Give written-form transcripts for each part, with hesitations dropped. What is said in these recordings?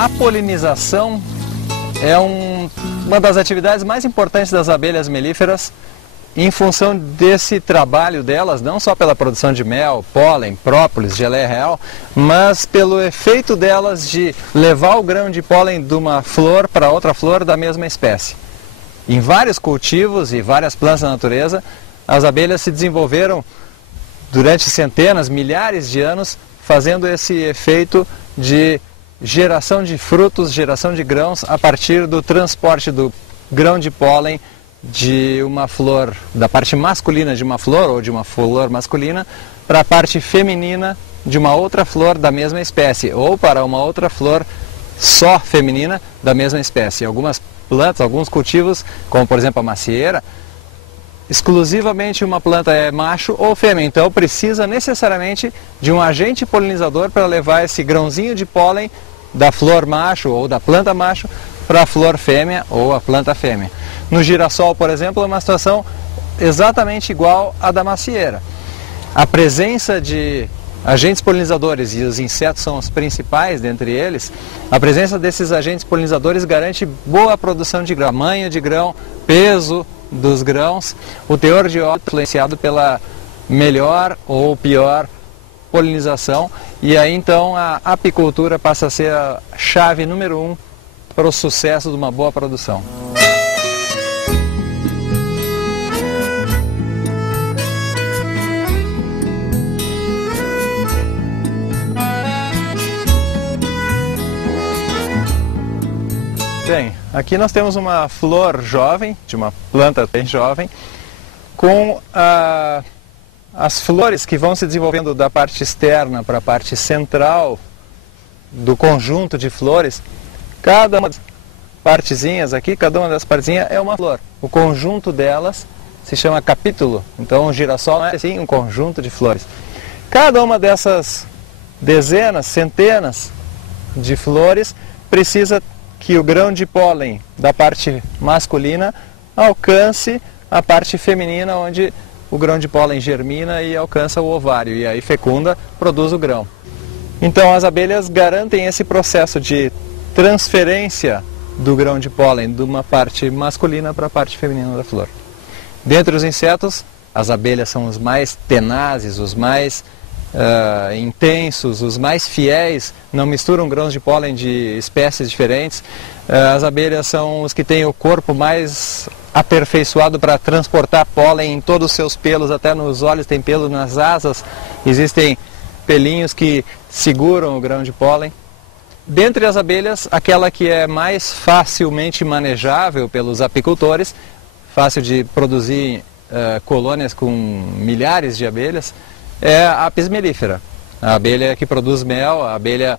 A polinização é uma das atividades mais importantes das abelhas melíferas em função desse trabalho delas, não só pela produção de mel, pólen, própolis, geleia real, mas pelo efeito delas de levar o grão de pólen de uma flor para outra flor da mesma espécie. Em vários cultivos e várias plantas da natureza, as abelhas se desenvolveram durante centenas, milhares de anos, fazendo esse efeito de geração de frutos, geração de grãos, a partir do transporte do grão de pólen de uma flor, da parte masculina de uma flor ou de uma flor masculina, para a parte feminina de uma outra flor da mesma espécie, ou para uma outra flor só feminina da mesma espécie. Algumas plantas, alguns cultivos, como por exemplo a macieira, exclusivamente uma planta é macho ou fêmea, então precisa necessariamente de um agente polinizador para levar esse grãozinho de pólen da flor macho ou da planta macho para a flor fêmea ou a planta fêmea. No girassol, por exemplo, é uma situação exatamente igual à da macieira. A presença de agentes polinizadores, e os insetos são os principais dentre eles, a presença desses agentes polinizadores garante boa produção de grão, tamanho de grão, peso dos grãos, o teor de óleo influenciado pela melhor ou pior polinização, e aí então a apicultura passa a ser a chave número 1 para o sucesso de uma boa produção. Bem, aqui nós temos uma flor jovem, de uma planta bem jovem, com as flores que vão se desenvolvendo da parte externa para a parte central do conjunto de flores. Cada uma das partezinhas aqui, cada uma das partezinhas é uma flor. O conjunto delas se chama capítulo, então o girassol é assim um conjunto de flores. Cada uma dessas dezenas, centenas de flores precisa que o grão de pólen da parte masculina alcance a parte feminina, onde o grão de pólen germina e alcança o ovário, e aí fecunda, produz o grão. Então as abelhas garantem esse processo de transferência do grão de pólen de uma parte masculina para a parte feminina da flor. Dentre os insetos, as abelhas são os mais tenazes, os mais intensos, os mais fiéis, não misturam grãos de pólen de espécies diferentes. As abelhas são os que têm o corpo mais aperfeiçoado para transportar pólen em todos os seus pelos, até nos olhos tem pelo, nas asas existem pelinhos que seguram o grão de pólen. Dentre as abelhas, aquela que é mais facilmente manejável pelos apicultores, fácil de produzir colônias com milhares de abelhas, é a Apis mellifera, a abelha que produz mel, a abelha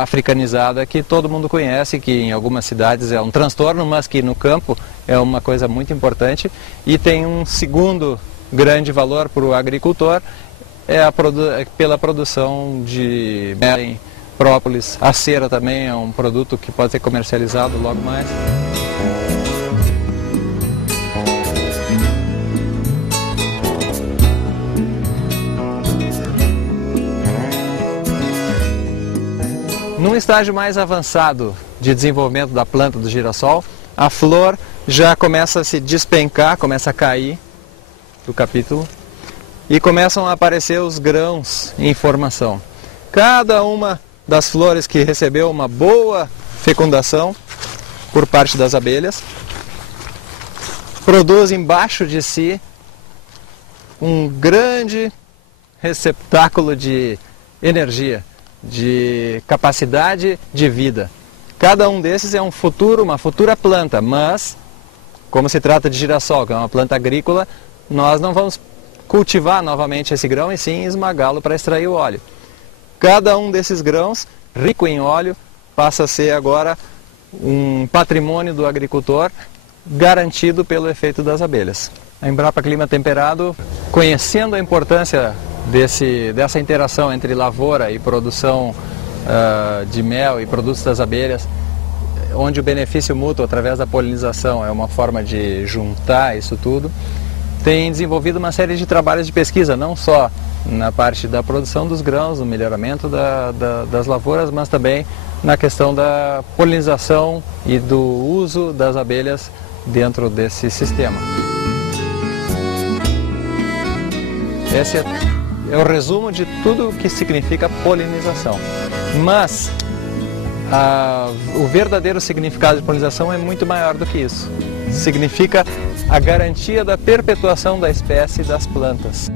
africanizada que todo mundo conhece, que em algumas cidades é um transtorno, mas que no campo é uma coisa muito importante. E tem um segundo grande valor para o agricultor, pela produção de mel, própolis. A cera também é um produto que pode ser comercializado logo mais. Num estágio mais avançado de desenvolvimento da planta do girassol, a flor já começa a se despencar, começa a cair do capítulo e começam a aparecer os grãos em formação. Cada uma das flores que recebeu uma boa fecundação por parte das abelhas produz embaixo de si um grande receptáculo de energia, de capacidade de vida. Cada um desses é uma futura planta, mas como se trata de girassol, que é uma planta agrícola, nós não vamos cultivar novamente esse grão e sim esmagá-lo para extrair o óleo. Cada um desses grãos, rico em óleo, passa a ser agora um patrimônio do agricultor, garantido pelo efeito das abelhas. A Embrapa Clima Temperado, conhecendo a importância dessa interação entre lavoura e produção de mel e produtos das abelhas, onde o benefício mútuo através da polinização é uma forma de juntar isso tudo, tem desenvolvido uma série de trabalhos de pesquisa, não só na parte da produção dos grãos, no melhoramento das lavouras, mas também na questão da polinização e do uso das abelhas dentro desse sistema. Esse é o resumo de tudo o que significa polinização. Mas o verdadeiro significado de polinização é muito maior do que isso. Significa a garantia da perpetuação da espécie das plantas.